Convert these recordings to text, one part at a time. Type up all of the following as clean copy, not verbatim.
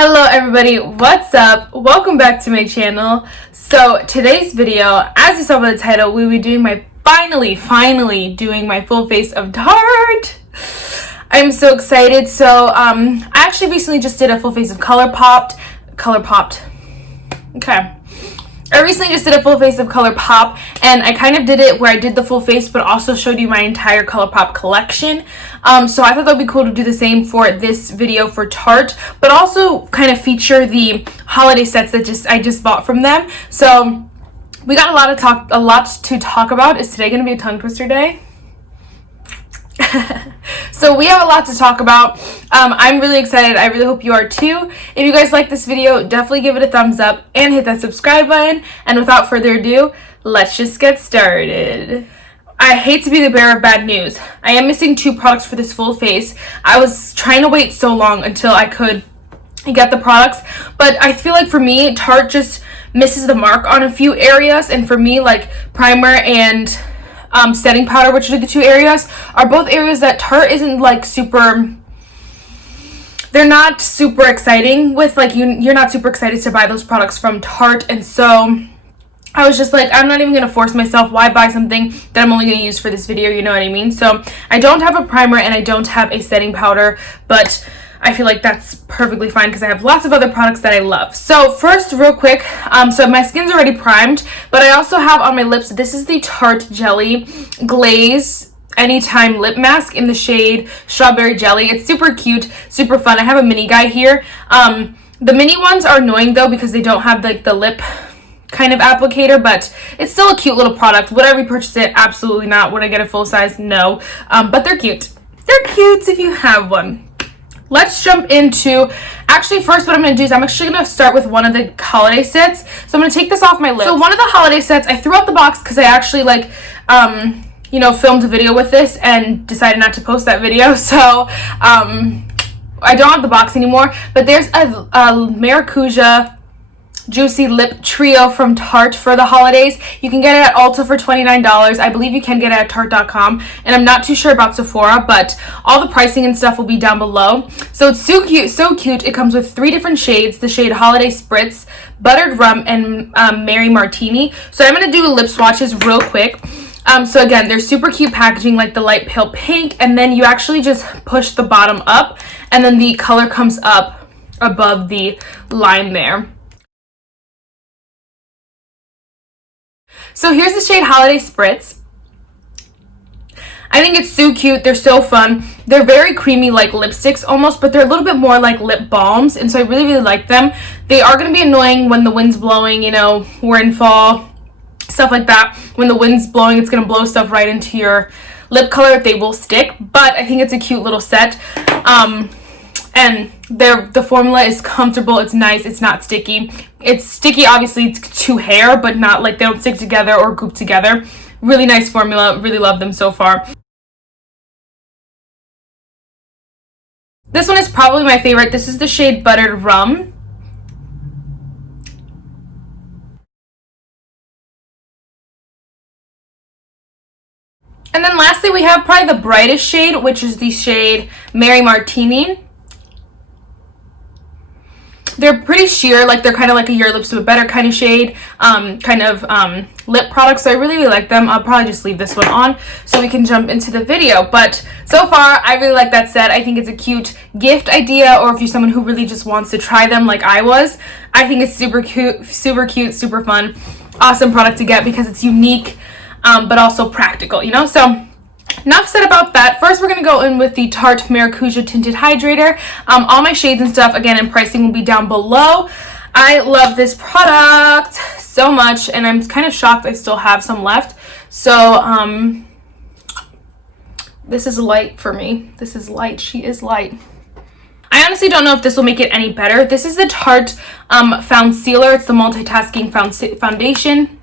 Hello everybody, what's up? Welcome back to my channel. So today's video, as you saw by the title, we will be doing my finally doing my full face of Tarte. I'm so excited. So I actually recently just did a full face of ColourPop. Okay. I recently just did a full face of ColourPop, and I kind of did it where I did the full face but also showed you my entire ColourPop collection. So I thought that would be cool to do the same for this video for Tarte, but also kind of feature the holiday sets that I just bought from them. So we got a lot to talk about. Is today going to be a tongue twister day? So we have a lot to talk about. I'm really excited. I really hope you are too. If you guys like this video, definitely give it a thumbs up and hit that subscribe button. And without further ado, let's just get started. I hate to be the bearer of bad news. I am missing 2 products for this full face. I was trying to wait so long until I could get the products, but I feel like for me, Tarte just misses the mark on a few areas. And for me, like primer and setting powder, which are the 2 areas, are both areas that Tarte isn't like they're not super exciting with. Like you're not super excited to buy those products from Tarte, and so I was just like, I'm not even gonna force myself. Why buy something that I'm only gonna use for this video, you know what I mean? So I don't have a primer and I don't have a setting powder, but I feel like that's perfectly fine because I have lots of other products that I love. So first, real quick, so my skin's already primed, but I also have on my lips, this is the Tarte Jelly Glaze Anytime Lip Mask in the shade Strawberry Jelly. It's super cute, super fun. I have a mini guy here. The mini ones are annoying though because they don't have like the lip kind of applicator, but it's still a cute little product. Would I repurchase it? Absolutely not. Would I get a full size? No. But they're cute. They're cute if you have one. Let's jump into, actually first what I'm going to do is I'm actually going to start with one of the holiday sets. So I'm going to take this off my lips. So one of the holiday sets, I threw out the box because I actually like, filmed a video with this and decided not to post that video. So I don't have the box anymore, but there's a Maracuja Juicy Lip Trio from Tarte for the holidays. You can get it at Ulta for $29. I believe you can get it at Tarte.com, and I'm not too sure about Sephora, but all the pricing and stuff will be down below. So it's so cute, so cute. It comes with 3 different shades, the shade Holiday Spritz, Buttered Rum, and Mary Martini. So I'm going to do lip swatches real quick. So again, they're super cute packaging, like the light pale pink, and then you actually just push the bottom up, and then the color comes up above the line there. So here's the shade Holiday Spritz. I think it's so cute. They're so fun. They're very creamy, like lipsticks almost, but they're a little bit more like lip balms, and so I really like them. They are going to be annoying when the wind's blowing, you know, we're in fall, stuff like that. When the wind's blowing, it's going to blow stuff right into your lip color. They will stick, but I think it's a cute little set. And the formula is comfortable, it's nice, it's not sticky. It's sticky, obviously, to hair, but not like they don't stick together or goop together. Really nice formula, really love them so far. This one is probably my favorite. This is the shade Buttered Rum. And then lastly, we have probably the brightest shade, which is the shade Mary Martini. They're pretty sheer, like they're kind of like a Your Lips But Better kind of shade, lip products. So I really like them. I'll probably just leave this one on so we can jump into the video. But so far, I really like that set. I think it's a cute gift idea, or if you're someone who really just wants to try them like I was, I think it's super cute, super fun, awesome product to get because it's unique, but also practical, you know? So enough said about that. First, we're going to go in with the Tarte Maracuja Tinted Hydrator. All my shades and stuff, again, and pricing will be down below. I love this product so much, and I'm kind of shocked I still have some left. So, this is light for me. This is light. She is light. I honestly don't know if this will make it any better. This is the Tarte Foundcealer. It's the multitasking foundation.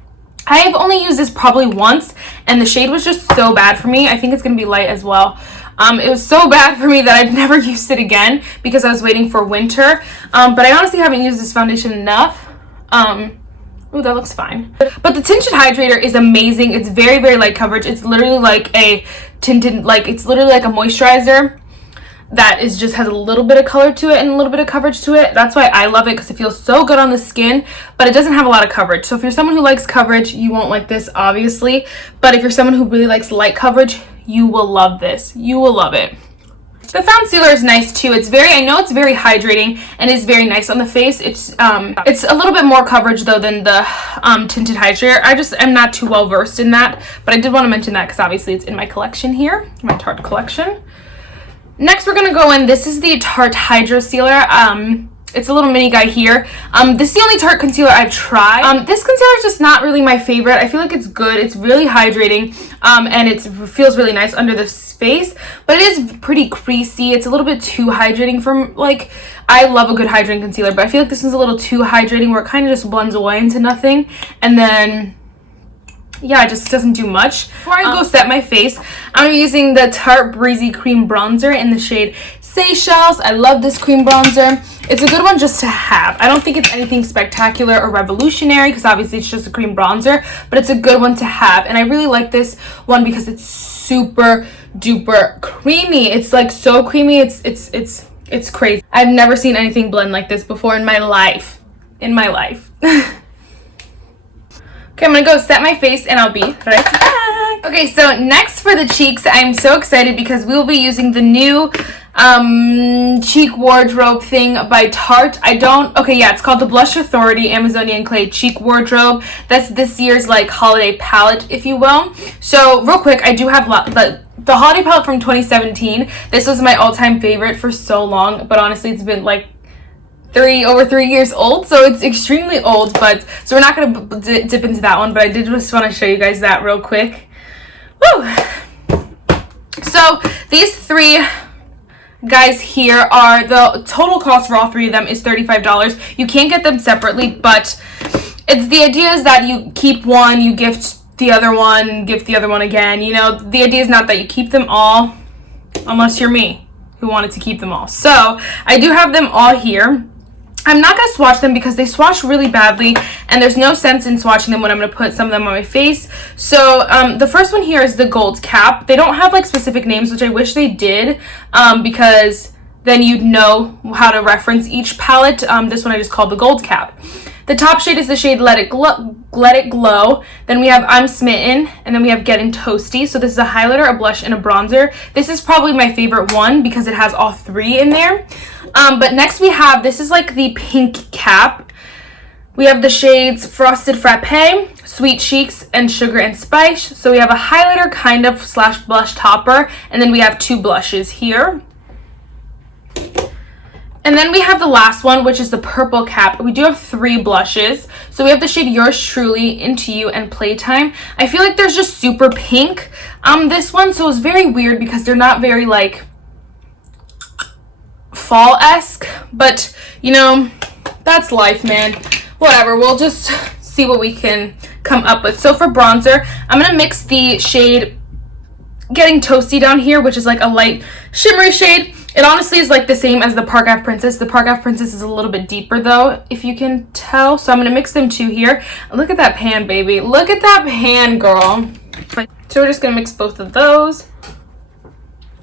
I have only used this probably once, and the shade was just so bad for me. I think it's going to be light as well. It was so bad for me that I've never used it again because I was waiting for winter. But I honestly haven't used this foundation enough. Oh, that looks fine. But the Tinted Hydrator is amazing. It's very light coverage. It's literally like a tinted, like it's literally like a moisturizer. that is just has a little bit of color to it and a little bit of coverage to it. That's why I love it, because it feels so good on the skin, but it doesn't have a lot of coverage. So if you're someone who likes coverage, you won't like this, obviously. But if you're someone who really likes light coverage, you will love this. You will love it. The Foundcealer is nice too. It's very, I know it's very hydrating and is very nice on the face. It's a little bit more coverage though than the Tinted Hydrator. I just am not too well versed in that, but I did want to mention that because obviously it's in my collection here, my Tarte collection. Next, we're going to go in. This is the Tarte Hydrocealer. It's a little mini guy here. This is the only Tarte concealer I've tried. This concealer is just not really my favorite. I feel like it's good. It's really hydrating, and it feels really nice under the face, but it is pretty creasy. It's a little bit too hydrating for, like, I love a good hydrating concealer, but I feel like this one's a little too hydrating where it kind of just blends away into nothing. And then, yeah, it just doesn't do much. Before I go set my face, I'm using the Tarte Breezy Cream Bronzer in the shade Seychelles. I love this cream bronzer. It's a good one just to have. I don't think it's anything spectacular or revolutionary because obviously it's just a cream bronzer, but it's a good one to have. And I really like this one because it's super duper creamy. It's like so creamy. It's crazy. I've never seen anything blend like this before in my life. Okay, I'm gonna go set my face and I'll be right back. Okay, so next for the cheeks, I'm so excited because we will be using the new cheek wardrobe thing by Tarte. It's called the Blush Authority Amazonian Clay Cheek Wardrobe. That's this year's like holiday palette, if you will. So real quick, I do have the holiday palette from 2017. This was my all-time favorite for so long, but honestly it's been like over 3 years old, so it's extremely old. But so we're not gonna dip into that one, but I did just want to show you guys that real quick. Woo! So these three guys here are, the total cost for all three of them is $35. You can't get them separately, but it's the idea is that you keep one, you gift the other one, gift the other one again. You know, the idea is not that you keep them all, unless you're me who wanted to keep them all. So I do have them all here. I'm not going to swatch them because they swatch really badly, and there's no sense in swatching them when I'm going to put some of them on my face. So the first one here is the gold cap. They don't have like specific names, which I wish they did, because then you'd know how to reference each palette. This one I just called the gold cap. The top shade is the shade Let It Glow. Then we have I'm Smitten, and then we have Getting Toasty. So this is a highlighter, a blush, and a bronzer. This is probably my favorite one because it has all three in there. But next we have, this is like the pink cap. We have the shades Frosted Frappe, Sweet Cheeks, and Sugar and Spice. So we have a highlighter kind of / blush topper, and then we have two blushes here. And then we have the last one, which is the purple cap. We do have three blushes. So we have the shade Yours Truly, Into You, and Playtime. I feel like there's just super pink this one, so it's very weird because they're not very like fall-esque, but you know, that's life, man. Whatever, we'll just see what we can come up with. So for bronzer, I'm gonna mix the shade Getting Toasty down here, which is like a light shimmery shade. It honestly is like the same as the Park Ave Princess. The Park Ave Princess is a little bit deeper though, if you can tell. So I'm gonna mix them two here. Look at that pan, baby. Look at that pan, girl. So we're just gonna mix both of those.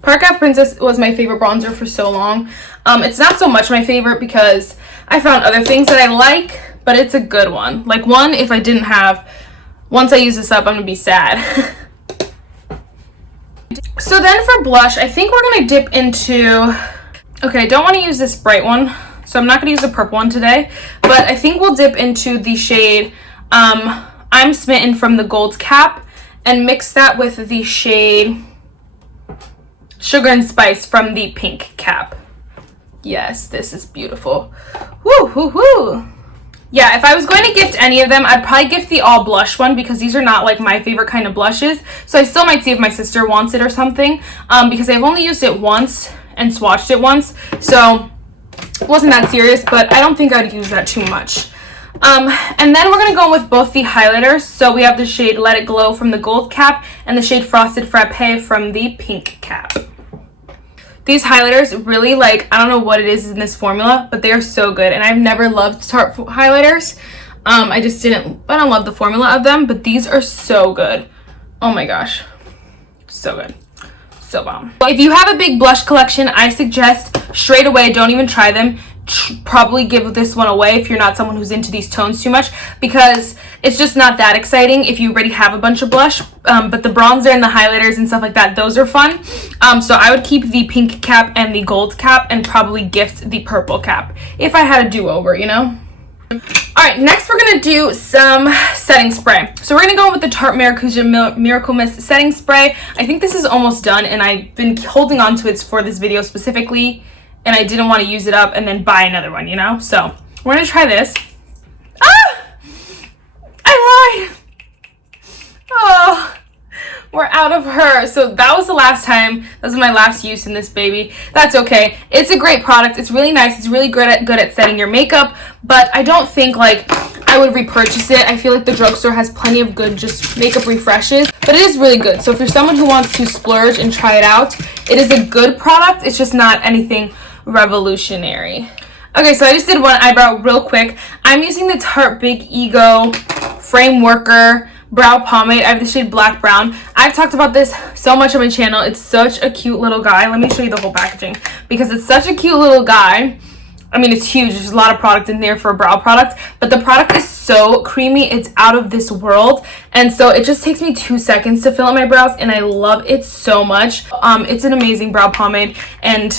Park Ave Princess was my favorite bronzer for so long. It's not so much my favorite because I found other things that I like, but it's a good one. Like one, if I didn't have, once I use this up, I'm gonna be sad. So then for blush, I think we're gonna dip into, okay, I don't want to use this bright one, so I'm not gonna use the purple one today, but I think we'll dip into the shade I'm Smitten from the gold cap and mix that with the shade Sugar and Spice from the pink cap. Yes, this is beautiful. Woo, woo, woo. Yeah, if I was going to gift any of them, I'd probably gift the all blush one because these are not like my favorite kind of blushes. So I still might see if my sister wants it or something, because I've only used it once and swatched it once. So it wasn't that serious, but I don't think I'd use that too much. And then we're going to go with both the highlighters. So we have the shade Let It Glow from the gold cap and the shade Frosted Frappe from the pink cap. These highlighters really, like, I don't know what it is in this formula, but they are so good. And I've never loved Tarte highlighters. I don't love the formula of them, but these are so good. Oh my gosh. So good. So bomb. If you have a big blush collection, I suggest straight away, don't even try them. Probably give this one away if you're not someone who's into these tones too much, because it's just not that exciting if you already have a bunch of blush. But the bronzer and the highlighters and stuff like that, those are fun. So I would keep the pink cap and the gold cap and probably gift the purple cap if I had a do-over, you know. Alright, next we're going to do some setting spray. So we're going to go with the Tarte Maracuja Miracle Mist setting spray. I think this is almost done, and I've been holding on to it for this video specifically, and I didn't want to use it up and then buy another one, you know? So we're going to try this. Ah! I lied! Oh, we're out of her. So that was the last time. That was my last use in this baby. That's okay. It's a great product. It's really nice. It's really good at setting your makeup, but I don't think like I would repurchase it. I feel like the drugstore has plenty of good just makeup refreshes, but it is really good. So if you're someone who wants to splurge and try it out, it is a good product. It's just not anything revolutionary. Okay, so I just did one eyebrow real quick. I'm using the Tarte Big Ego Frame Worker brow pomade. I have the shade Black Brown. I've talked about this so much on my channel. It's such a cute little guy. Let me show you the whole packaging because it's such a cute little guy. I mean, it's huge. There's a lot of product in there for a brow product, but the product is so creamy. It's out of this world, and so it just takes me 2 seconds to fill out my brows, and I love it so much. It's an amazing brow pomade, and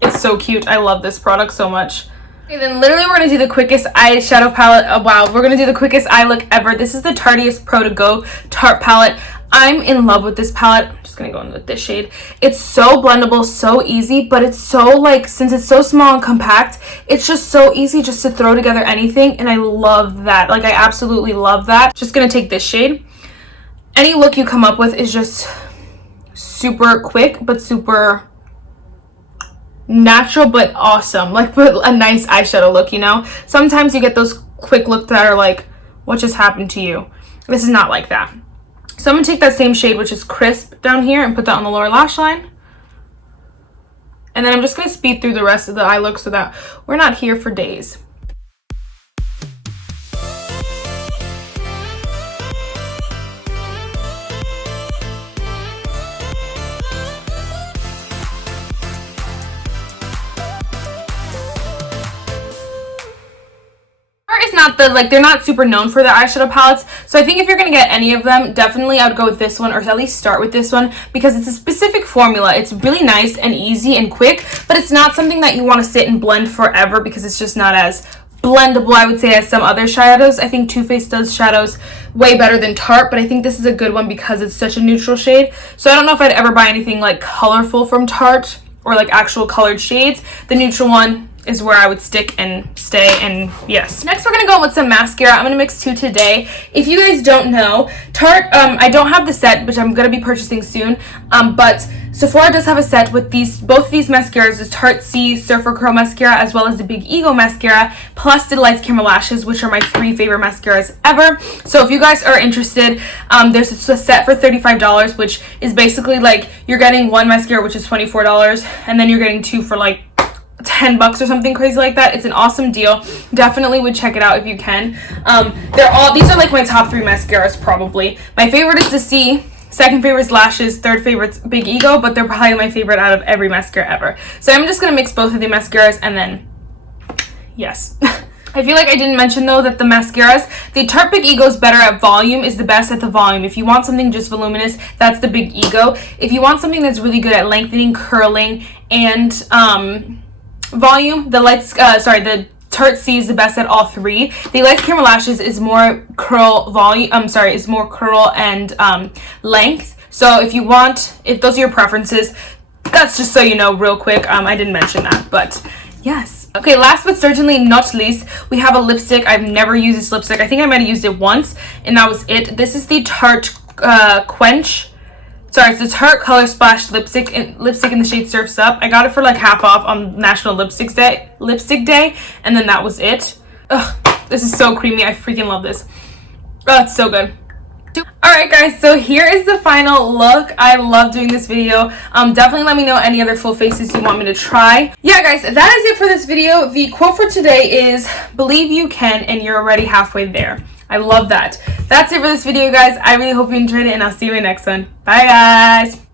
it's so cute. I love this product so much. Okay, then literally we're going to do the quickest eyeshadow palette. Wow, we're going to do the quickest eye look ever. This is the Tarteist Pro To Go Tarte palette. I'm in love with this palette. I'm just going to go in with this shade. It's so blendable, so easy, but it's so like, since it's so small and compact, it's just so easy just to throw together anything, and I love that. Like, I absolutely love that. Just going to take this shade. Any look you come up with is just super quick, but super natural, but awesome. Like, but a nice eyeshadow look, you know? Sometimes you get those quick looks that are like, what just happened to you? This is not like that. So I'm gonna take that same shade, which is Crisp, down here, and put that on the lower lash line. And then I'm just gonna speed through the rest of the eye look so that we're not here for days. Is not the like, they're not super known for their eyeshadow palettes, so I think if you're gonna get any of them, definitely I would go with this one, or at least start with this one, because it's a specific formula. It's really nice and easy and quick, but it's not something that you want to sit and blend forever because it's just not as blendable, I would say, as some other shadows. I think Too Faced does shadows way better than Tarte, but I think this is a good one because it's such a neutral shade. So I don't know if I'd ever buy anything like colorful from Tarte or like actual colored shades. The neutral one is where I would stick and stay, and yes. Next, we're gonna go with some mascara. I'm gonna mix two today. If you guys don't know, Tarte, I don't have the set, which I'm gonna be purchasing soon, but Sephora does have a set with both these mascaras, the Tarte C Surfer Curl Mascara, as well as the Big Ego Mascara, plus the Lights Camera Lashes, which are my 3 favorite mascaras ever. So if you guys are interested, there's a set for $35, which is basically like, you're getting one mascara, which is $24, and then you're getting 2 for like $10 or something crazy like that. It's an awesome deal. Definitely would check it out if you can. These are like my top 3 mascaras probably. My favorite is the C, second favorite is Lashes, third favorite's Big Ego, but they're probably my favorite out of every mascara ever. So I'm just gonna mix both of the mascaras, and then yes. I feel like I didn't mention though that the mascaras, the Tarte Big Ego is better at volume, is the best at the volume. If you want something just voluminous, that's the Big Ego. If you want something that's really good at lengthening, curling, and volume, the Tarte C is the best at all 3. The Lights Camera Lashes is more curl is more curl and length. So if those are your preferences, that's just so you know real quick. I didn't mention that, but yes. Okay, last but certainly not least, we have a lipstick. I've never used this lipstick. I think I might have used it once, and that was it. This is the Tarte it's the Tarte Color Splash lipstick in the shade Surf's Up. I got it for like half off on National Lipstick Day, and then that was it. Ugh, this is so creamy. I freaking love this. Oh, it's so good. Alright guys, so here is the final look. I love doing this video. Definitely let me know any other full faces you want me to try. Yeah guys, that is it for this video. The quote for today is, believe you can and you're already halfway there. I love that. That's it for this video guys. I really hope you enjoyed it, and I'll see you in the next one. Bye guys.